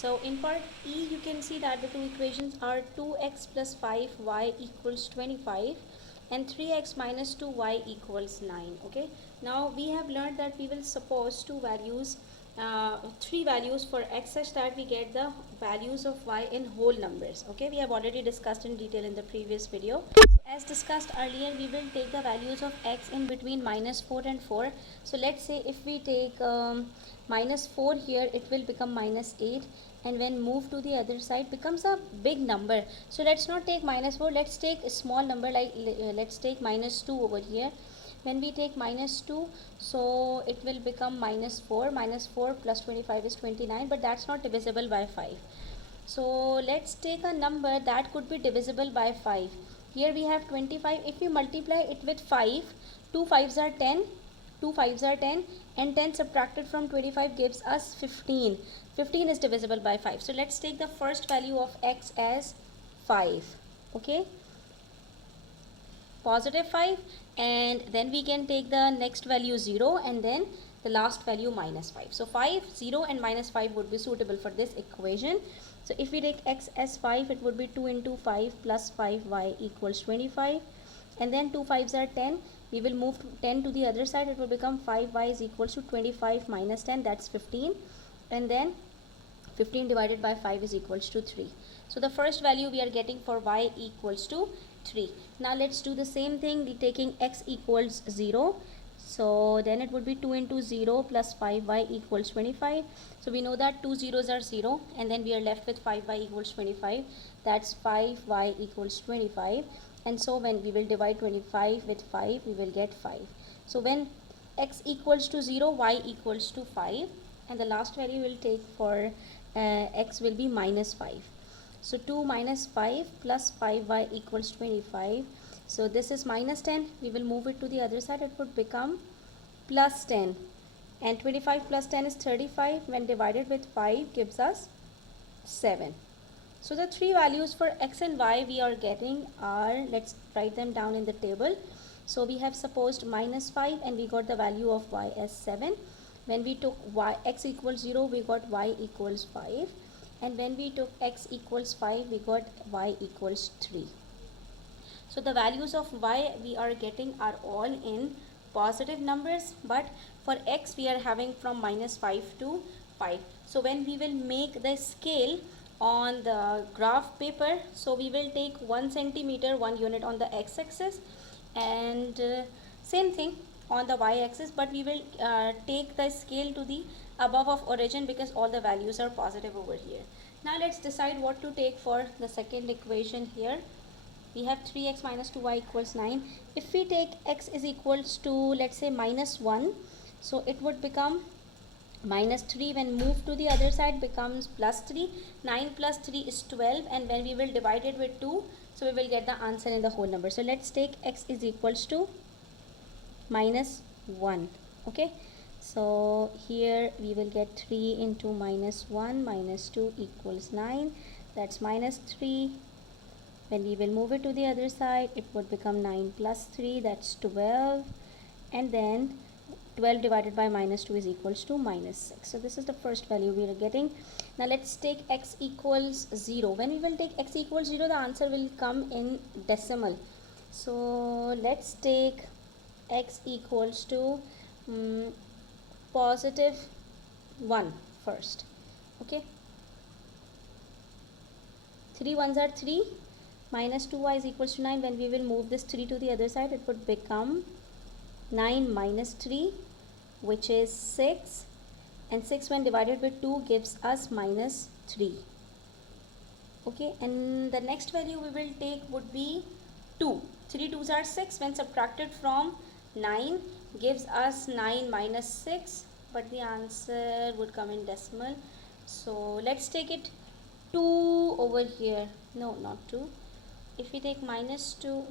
So in part E, you can see that the two equations are 2x plus 5y equals 25 and 3x minus 2y equals 9. Okay, now we have learned that we will suppose three values for x such that we get the values of y in whole numbers. Okay, we have already discussed in detail in the previous video. As discussed earlier, we will take the values of x in between minus 4 and 4. So let's say if we take minus 4 here, it will become minus 8, and when moved to the other side becomes a big number. So let's not take minus 4, let's take a small number, like let's take minus 2 over here. When we take minus 2, so it will become minus 4. Minus 4 plus 25 is 29, but that's not divisible by 5. So let's take a number that could be divisible by 5. Here we have 25. If you multiply it with 5, 2 5s are 10, 2 5s are 10, and 10 subtracted from 25 gives us 15. 15 is divisible by 5. So let's take the first value of x as 5. Okay, positive 5, and then we can take the next value 0, and then the last value minus 5. So 5, 0 and minus 5 would be suitable for this equation. So if we take x as 5, it would be 2 into 5 plus 5y equals 25, and then 2 5s are 10. We will move 10 to the other side. It will become 5y is equals to 25 minus 10, that's 15, and then 15 divided by 5 is equals to 3. So the first value we are getting for y equals to 3. Now let's do the same thing, taking x equals 0. So then it would be 2 into 0 plus 5y equals 25. So we know that 2 zeros are 0, and then we are left with 5y equals 25. That's 5y equals 25. And so when we will divide 25 with 5, we will get 5. So when x equals to 0, y equals to 5, and the last value we'll take for x will be minus 5. So 2 minus 5 plus 5y equals 25. So this is minus 10. We will move it to the other side. It would become plus 10. And 25 plus 10 is 35. When divided with 5 gives us 7. So the three values for x and y we are getting are, let's write them down in the table. So we have supposed minus 5, and we got the value of y as 7. When we took x equals 0, we got y equals 5. And when we took x equals 5, we got y equals 3. So the values of y we are getting are all in positive numbers, but for x we are having from minus 5 to 5. So when we will make the scale on the graph paper, so we will take 1 centimeter, 1 unit on the x-axis, and same thing on the y-axis, but we will take the scale to the above of origin because all the values are positive over here. Now let's decide what to take for the second equation here. We have 3x minus 2y equals 9. If we take x is equals to, let's say, minus 1, so it would become minus 3. When moved to the other side becomes plus 3. 9 plus 3 is 12, and when we will divide it with 2, so we will get the answer in the whole number. So let's take x is equals to minus 1. Okay, so here we will get 3 into minus 1 minus 2 equals 9. That's minus 3. When we will move it to the other side, it would become 9 plus 3, that's 12, and then 12 divided by minus 2 is equals to minus 6. So this is the first value we are getting. Now let's take x equals 0. When we will take x equals 0, the answer will come in decimal. So let's take x equals to positive 1 first. Okay, 3 ones are 3. Minus 2y is equals to 9. When we will move this 3 to the other side, it would become 9 minus 3, which is 6, and 6 when divided with 2 gives us minus 3. Okay, and the next value we will take would be 2. 3 2s are 6. When subtracted from 9 gives us 9 minus 6, but the answer would come in decimal. So let's take it 2 over here. No, not 2. If we take minus 2,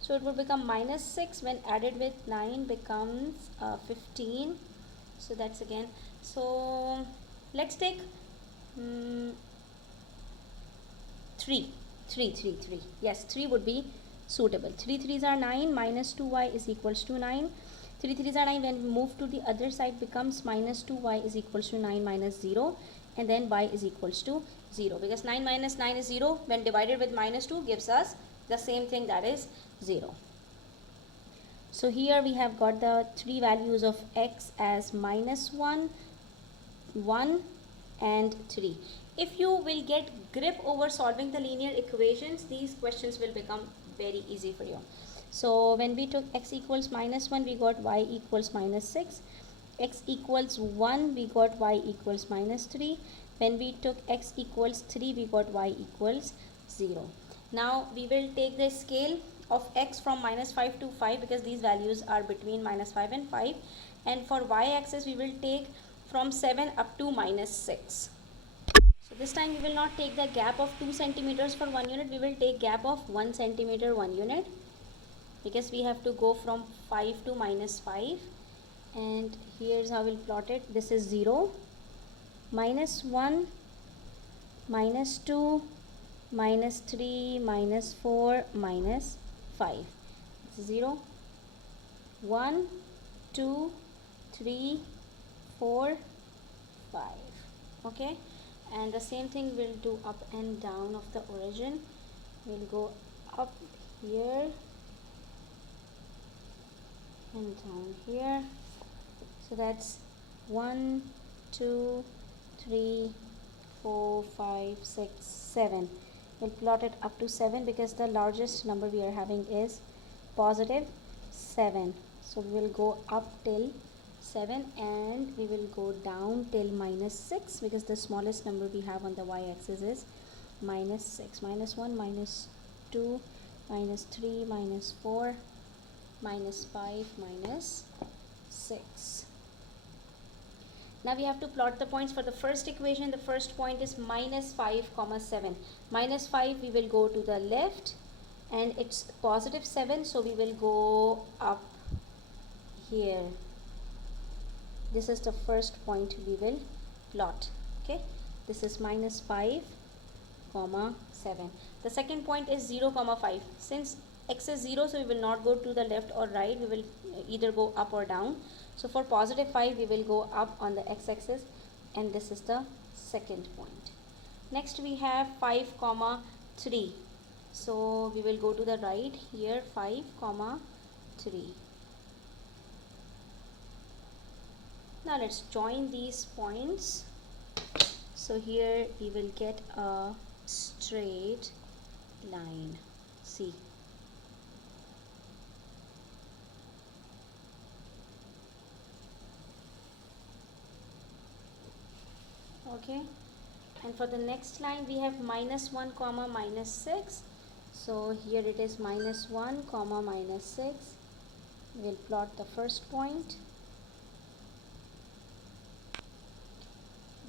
so it would become minus 6. When added with 9 becomes 15. So that's again. So let's take 3. Yes, 3 would be suitable. 3 3s are 9. Minus 2y is equals to 9. 3 3s are 9. When we move to the other side becomes minus 2y is equals to 9 minus 0. and then y is equals to 0, because 9 minus 9 is 0. When divided with minus 2 gives us the same thing, that is 0. So here we have got the three values of x as -1, 1 and 3. If you will get grip over solving the linear equations, these questions will become very easy for you. So when we took x equals -1, we got y equals -6. X equals 1, we got y equals -3. When we took x equals 3, we got y equals 0. Now we will take the scale of x from -5 to 5, because these values are between -5 and 5. And for y-axis, we will take from 7 up to -6. So this time we will not take the gap of 2 centimeters for 1 unit. We will take gap of 1 centimeter 1 unit, because we have to go from 5 to -5. And here's how we'll plot it. This is 0, -1, -2, -3, -4, -5. 0, 1, 2, 3, 4, 5. Okay, and the same thing we'll do up and down of the origin. We'll go up here and down here. So that's 1, 2, 3, 4, 5, 6, 7. We'll plot it up to 7, because the largest number we are having is positive 7. So we will go up till 7, and we will go down till -6, because the smallest number we have on the y-axis is -6. -1, -2, -3, -4, -5, -6. Now we have to plot the points for the first equation. The first point is -5, 7. -5, we will go to the left, and it's positive 7, so we will go up here. This is the first point we will plot. Okay, this is -5, 7. The second point is 0, 5. Since x is 0, so we will not go to the left or right. We will either go up or down. So for positive 5, we will go up on the x-axis, and this is the second point. Next we have 5, 3. So we will go to the right here, 5, 3. Now let's join these points. So here we will get a straight line. See. Okay, and for the next line we have -1, -6. So here it is -1, -6. We'll plot the first point.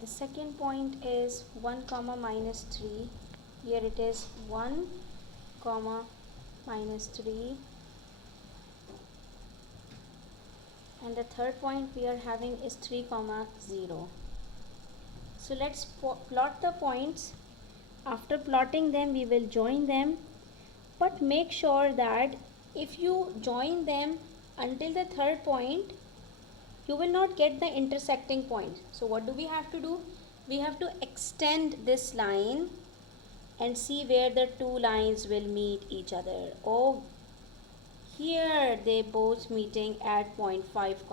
The second point is 1, -3. Here it is 1, -3. And the third point we are having is 3, 0. So let's plot the points. After plotting them, we will join them. But make sure that if you join them until the third point, you will not get the intersecting point. So what do we have to do? We have to extend this line and see where the two lines will meet each other. Oh, here they both meeting at point 5,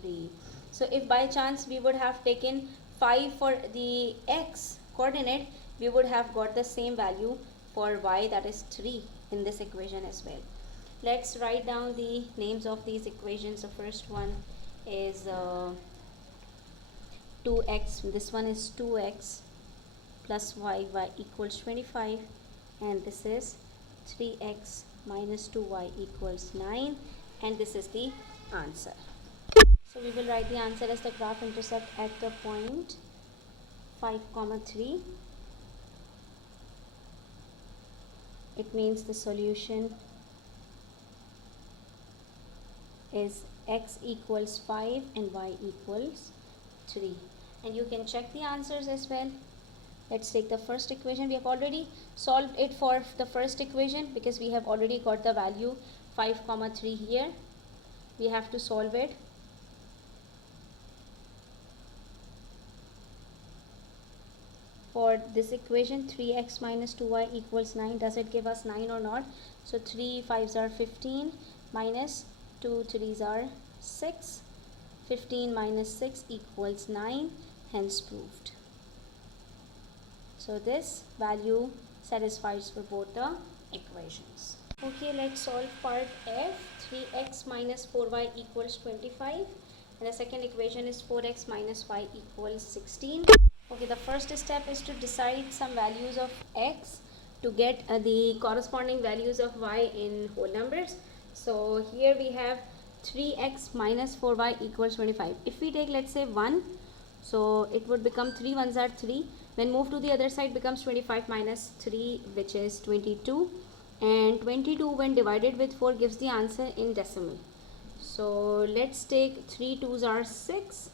3. So if by chance we would have taken 5 for the x coordinate, we would have got the same value for y, that is 3, in this equation as well. Let's write down the names of these equations. The first one is 2x. This one is 2x plus y equals 25, and this is 3x minus 2y equals 9, and this is the answer. So we will write the answer as the graph intercept at the point 5, 3. It means the solution is x equals 5 and y equals 3. And you can check the answers as well. Let's take the first equation. We have already solved it for the first equation because we have already got the value 5, 3 here. We have to solve it. for this equation, 3x minus 2y equals 9. Does it give us 9 or not? So 3 5s are 15 minus 2 3s are 6. 15 minus 6 equals 9, hence proved. So this value satisfies for both the equations. Okay, let's solve part F. 3x minus 4y equals 25. And the second equation is 4x minus y equals 16. Okay, the first step is to decide some values of x to get the corresponding values of y in whole numbers. So here we have 3x minus 4y equals 25. If we take, let's say, 1, so it would become 3 ones are 3. When moved to the other side becomes 25 minus 3, which is 22. And 22 when divided with 4 gives the answer in decimal. So let's take 3 2s are 6.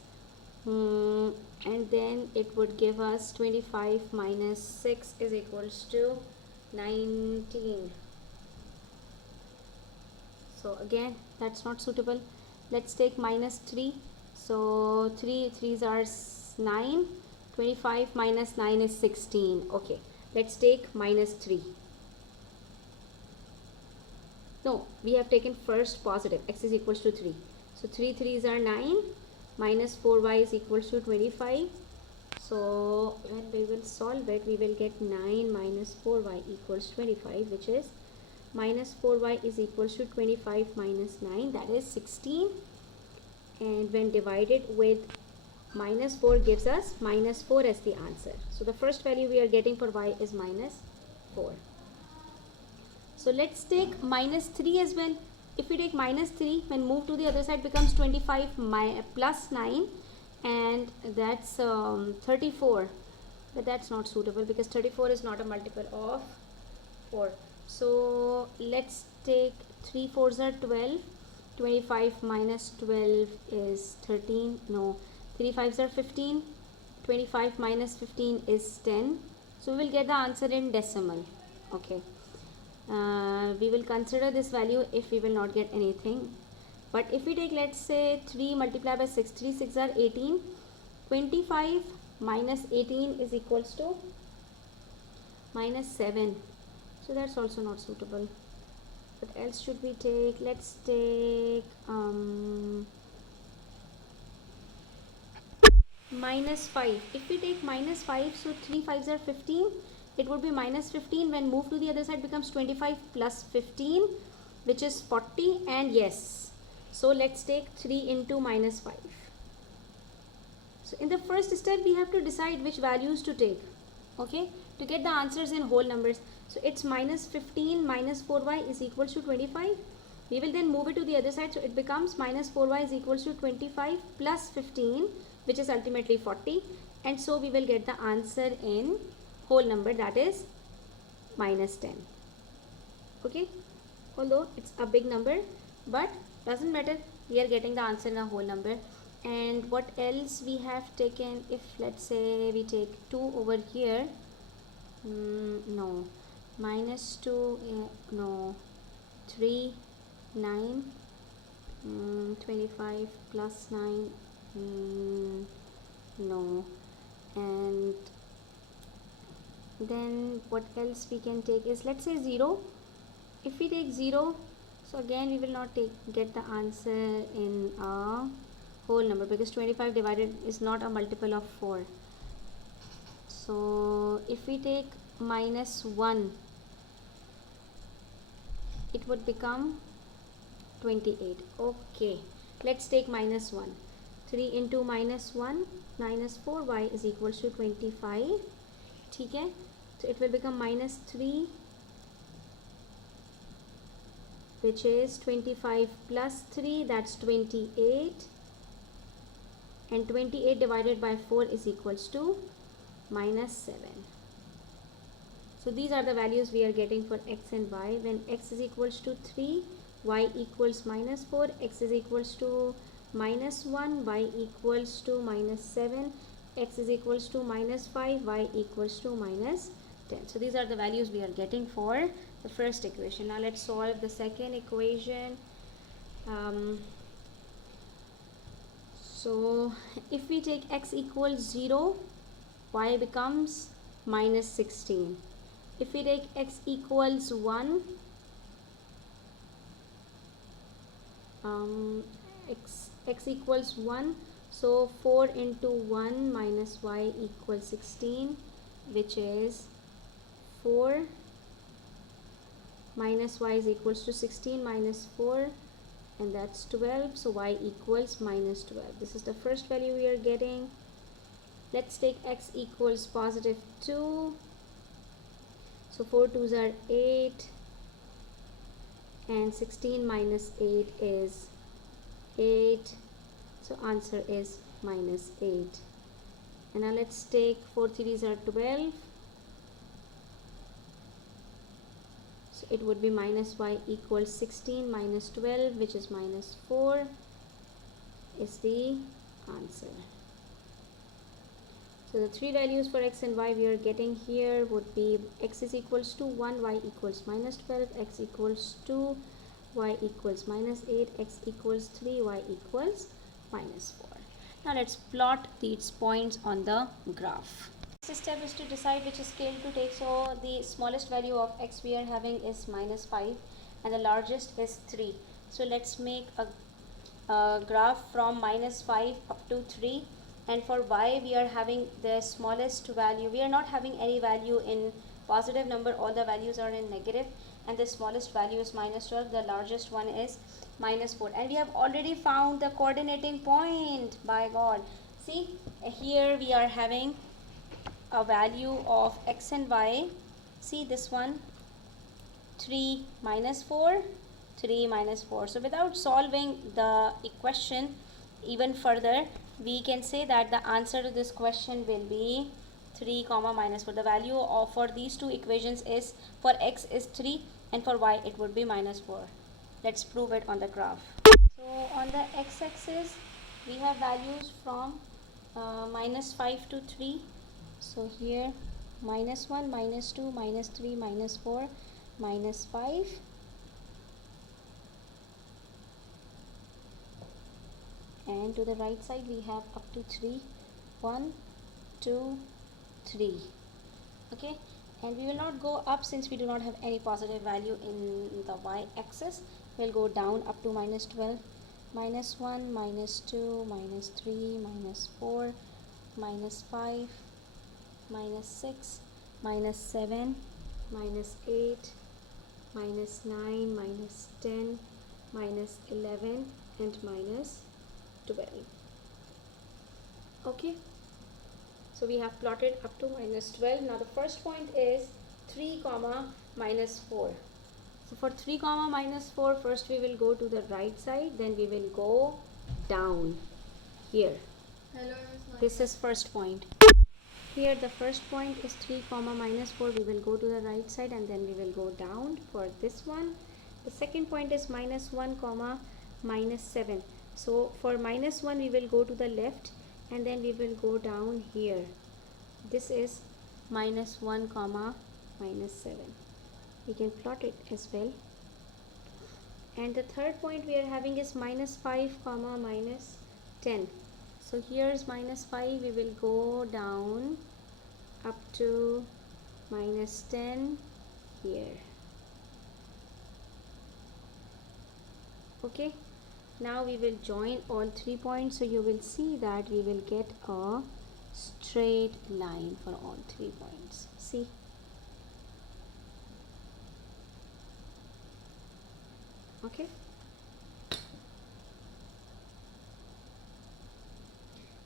And then it would give us 25 minus 6 is equals to 19. So again, that's not suitable. Let's take minus 3. So 3 3s are 9. 25 minus 9 is 16. Okay, let's take minus 3. No, we have taken first positive. X is equals to 3. So 3 3s are 9. Minus 4y is equals to 25. So when we will solve it, we will get 9 minus 4y equals 25, which is minus 4y is equals to 25 minus 9, that is 16. And when divided with minus 4 gives us minus 4 as the answer. So the first value we are getting for y is minus 4. So let's take minus 3 as well. If we take minus 3, when moved to the other side becomes 25 plus 9, and that's 34. But that's not suitable because 34 is not a multiple of 4. So let's take 3 4s are 12. 25 minus 12 is 13. No, 3 5s are 15. 25 minus 15 is 10. So we will get the answer in decimal. Okay. We will consider this value if we will not get anything. But if we take, let's say, 3 multiplied by 6, 3 6 are 18. 25 minus 18 is equals to minus 7. So that's also not suitable. What else should we take? Let's take minus 5. If we take minus 5, so 3 5s are 15. It would be minus 15. When moved to the other side becomes 25 plus 15, which is 40. And yes, so let's take 3 into minus 5. So in the first step we have to decide which values to take, okay, to get the answers in whole numbers. So it's minus 15 minus 4y is equals to 25. We will then move it to the other side, so it becomes minus 4y is equals to 25 plus 15, which is ultimately 40. And so we will get the answer in whole number, that is minus 10. Okay, although it's a big number, but doesn't matter, we are getting the answer in a whole number. And what else we have taken? If let's say we take 2 over here, no, minus 2, no, 3 9, 25 plus 9, no. And then what else we can take is, let's say, 0. If we take 0, so again we will not get the answer in a whole number because 25 divided is not a multiple of 4. So if we take minus 1, it would become 28. Okay, let's take minus 1. 3 into minus 1 minus 4y is equals to 25. Okay, so it will become minus 3, which is 25 plus 3, that's 28. And 28 divided by 4 is equals to minus 7. So these are the values we are getting for x and y. When x is equals to 3, y equals minus 4, x is equals to minus 1, y equals to minus 7, x is equals to minus 5, y equals to minus 10. So these are the values we are getting for the first equation. Now let's solve the second equation. So if we take x equals 0, y becomes minus 16. If we take x equals 1, x equals 1, so 4 into 1 minus y equals 16, which is 4 minus y is equals to 16 minus 4, and that's 12, so y equals minus 12. This is the first value we are getting. Let's take x equals positive 2, so 4 2s are 8, and 16 minus 8 is 8, so answer is minus 8. And now let's take 4 3s are 12, so it would be minus y equals 16 minus 12, which is minus 4, is the answer. So the three values for x and y we are getting here would be x is equals to 1, y equals minus 12, x equals 2, y equals minus 8, x equals 3, y equals minus 4. Now let's plot these points on the graph. Next step is to decide which scale to take. So the smallest value of x we are having is minus 5 and the largest is 3. So let's make a graph from minus 5 up to 3, and for y we are having the smallest value. We are not having any value in positive number, all the values are in negative, and the smallest value is minus 12, the largest one is minus 4, and we have already found the coordinating point. By God, see here we are having a value of x and y. See this one, 3 minus 4, 3 minus 4. So without solving the equation even further, we can say that the answer to this question will be 3 comma minus 4. The value of for these two equations is, for x is 3 and for y it would be minus 4. Let's prove it on the graph. So on the x-axis we have values from minus 5 to 3. So here minus 1, minus 2, minus 3, minus 4, minus 5. And to the right side we have up to 3, 1, 2, 3. Okay, and we will not go up since we do not have any positive value in the y-axis. We'll go down up to minus 12, minus 1, minus 2, minus 3, minus 4, minus 5, minus 6, minus 7, minus 8, minus 9, minus 10, minus 11, and minus 12. Okay, so we have plotted up to minus 12. Now the first point is 3 comma minus 4. So for 3 comma minus 4, first we will go to the right side, then we will go down here. Hello, this is first point. Here the first point is 3 comma minus 4. We will go to the right side and then we will go down for this one. The second point is minus 1 comma minus 7. So for minus 1 we will go to the left and then we will go down here. This is minus 1 comma minus 7. We can plot it as well. And the third point we are having is minus 5 comma minus 10. So here's minus 5. We will go down up to minus 10 here. Okay, now we will join all 3 points, so you will see that we will get a straight line for all 3 points. See, okay,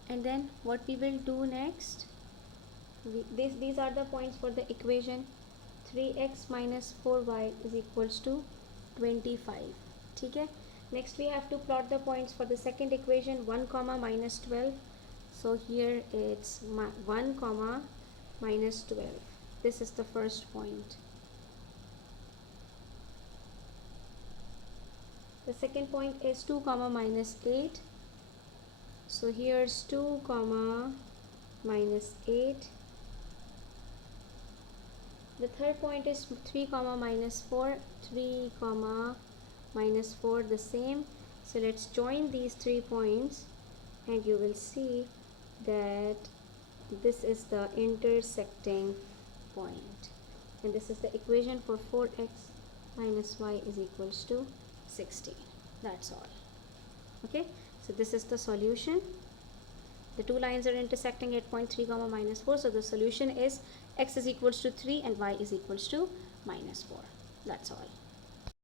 and then what we will do next, these are the points for the equation 3x minus 4y is equals to 25. Okay, next we have to plot the points for the second equation, 1 comma minus 12. So here it's 1 comma minus 12. This is the first point. The second point is 2 comma minus 8. So here's 2 comma minus 8. The third point is 3 comma minus 4. 3 comma minus 4, the same. So let's join these 3 points and you will see that this is the intersecting point. And this is the equation for 4x minus y is equals to 16. That's all. Okay, so this is the solution. The two lines are intersecting at point 3 comma minus 4. So the solution is x is equals to 3 and y is equals to minus 4. That's all.